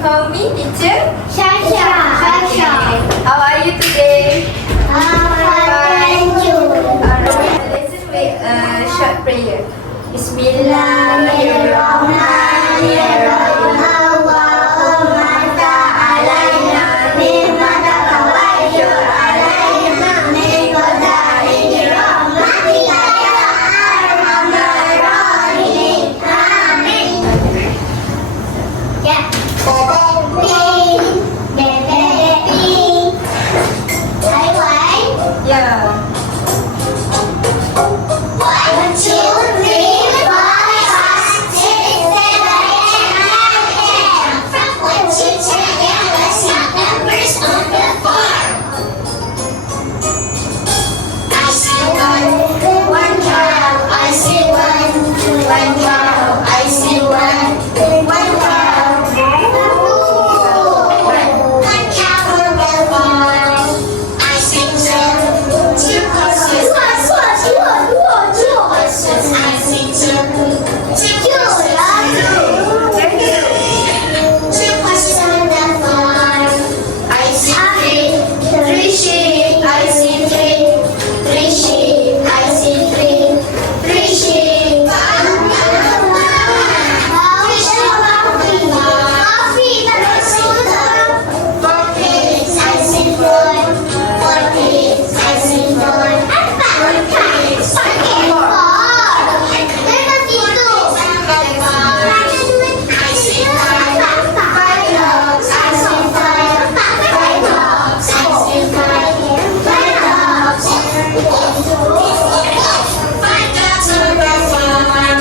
call me teacher? Shasha. Okay. How are you today? Thank you. Alright, let's make a short prayer. Bismillahirrahmanirrahim. Allahumma ta'alayna ni'mataka wa yur alayna min qada'i rahmatika ya arhamar rahimin. Amin. Yeah. Yeah. 1, 2, 3, 4, 5, 6, 7, 8, 9, 10. From 1 to 10, and let's count numbers on the floor. I see one child. I see one child. I see one child. One child on the floor. I see two horses. Two horses. I see two horses on the floor. I see three sheep. I see three sheep. I see three sheep. Four pigs. I see four pigs. I see four pigs. I see five dogs. I see five dogs. I see five dogs. 5 dogs on the farm.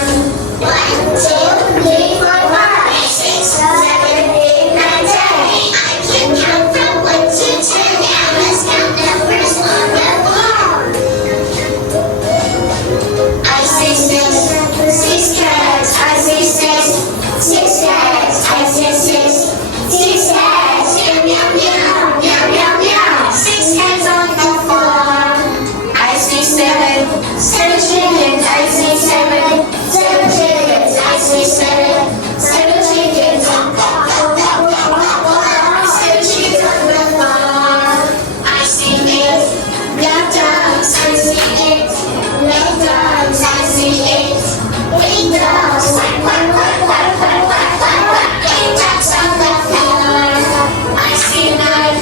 1, 2, 3, 4, 5, 6, 7, 8, 9, 10. I can count from 1 to 10. Now let's count numbers on the floor. I see six cats. I see six cats. I see six cats. Meow meow meow meow meow meow. 6 cats on the floor. I see seven chickens. I see seven chickens. I see seven chickens. 7 chickens on the floor. I see 8 dogs. I see 8 dogs. I see 8 dogs. Quack, quack, quack, quack, quack, quack, quack, quack. 8 dogs on the floor. I see 9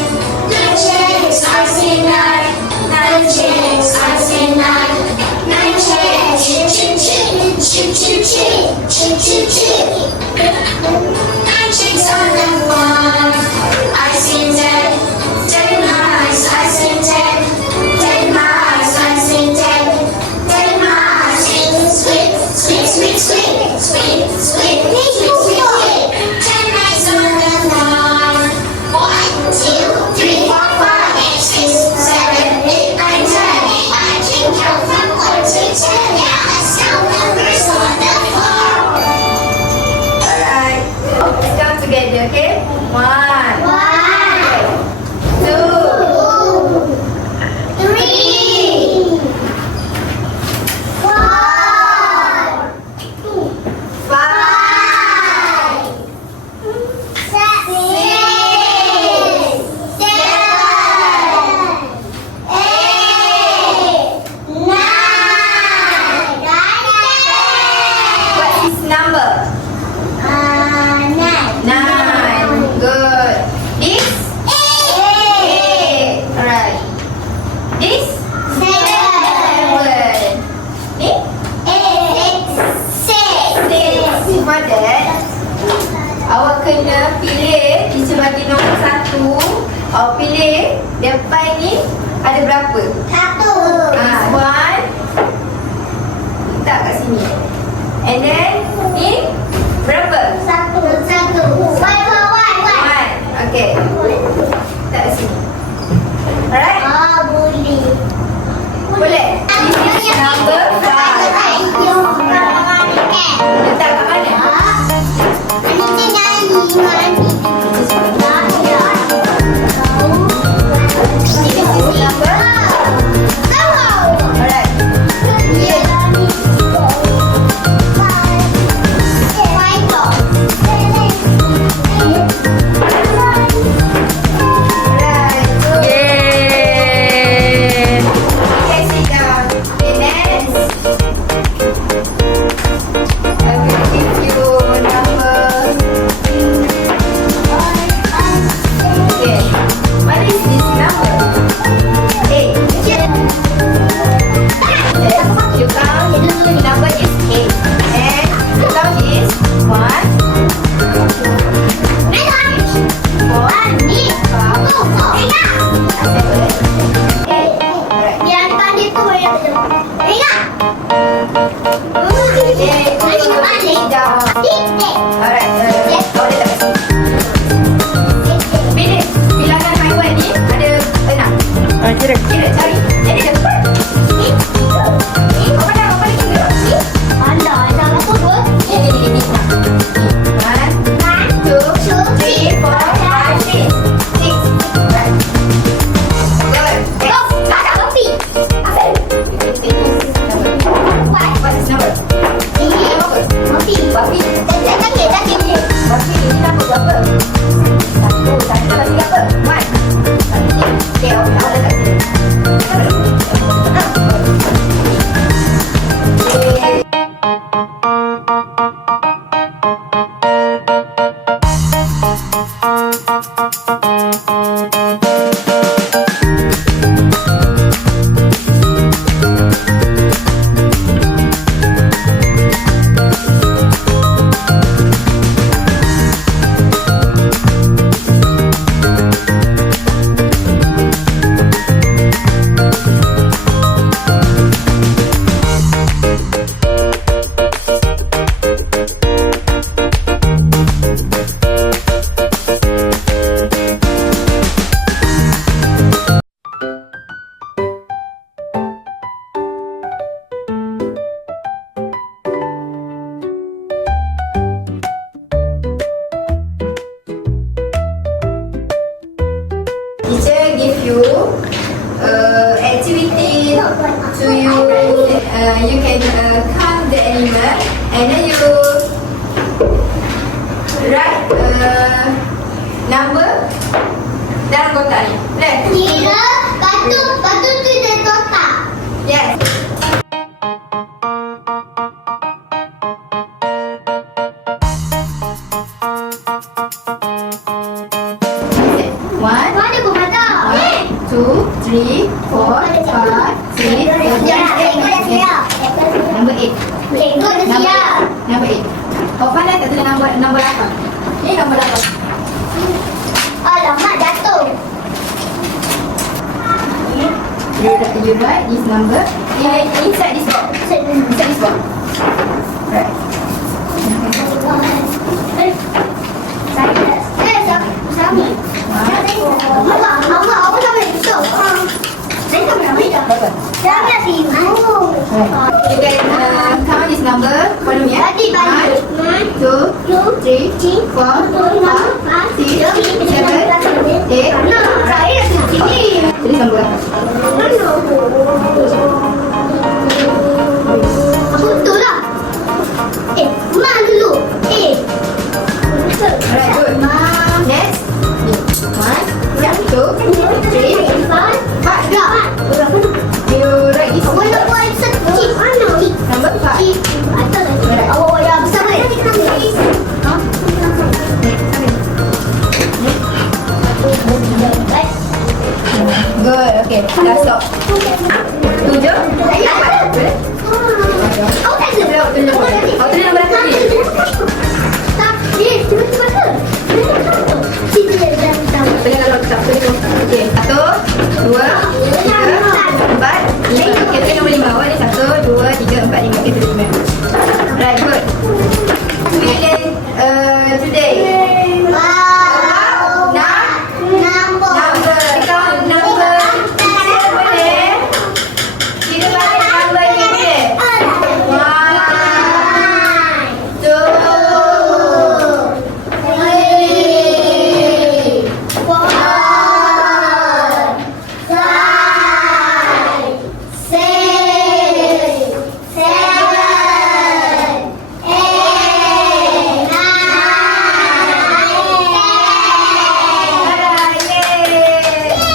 chicks. I see 9 chicks. I see 9 chicks. Chip, chip, chip, chip, chip, chip, chip, chip, chip. 9 chicks on the floor. I see 10 mice. I see 10 mice. I see 10 mice. Sweet, sweet, sweet, sweet, sweet, sweet, sweet, sweet, sweet. 10 mice on the floor. 1, 2, 3, 4, 5, 6, 7, 8, 9, 10. I can count from 1 to 10. Now let's count numbers on the floor. Alright. Let's count together, okay? 1, 2, 3, 4, 5, What's his number? 9. Good. This? 8. Alright. This? 7. Ni? 6. For that, awak kena pilih di sebagai nombor 1. Awak pilih depan ni ada berapa? 1. Letak kat sini. And then ni berapa? 1. Okay. Letak kat sini. Alright? Boleh? This is number 5. Letak kat mana? Alright. Satu lagi apa? One. Okay, awak letak sini. Okay. Teacher give you activity to you. You can count the animal and then you write number dalam kotak ni. Boleh? Kira batu tu dia kotak. Yes. One, Mana pun ada. 2, 3, 4, 5, 6, 7, 8. Number 8. Cikgu dah siap. Number 8. Kau pandai tak tulis nombor 8? Ni nombor 8. Alamak, jatuh. You write this number inside this box. Inside this box. Right. Sami. Awak sampai tutup. Saya tak boleh dah. Berapa? Saya nak tidur. You can count this number. Follow me. Tadi balik. 1, 2, 3, 4, 5, 6, 7, 8. Saya dah sini. Tulis nombor 8. Aku betul lah. Mak dulu. Alright, good. Next. 1, 2, 3, 4. You write this Boleh buat sekecil mana? number 5. Awak yang bersama ya? Good. Okay. Dah stop. 7. 8. Awak tak ada? Awak tulis nombor 8 ni. Tak, dia tiba-tiba ke? Sini dia dah tahu. Tengah kalau tak tulis. Okay. 1, 2, 3, 4. Ni okay, tulis nombor 5. Awak ni 1, 2, 3, 4, 5. Okay, tulis 5. Right, good. Feeling today. Wow. Number. Count number. Kita boleh. Kita balik number ni boleh. 1, 2, 3, 4.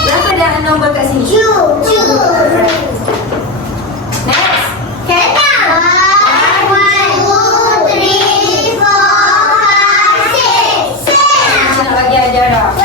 Berapa dah nombor kat sini? Next. Nak bagi ajaran.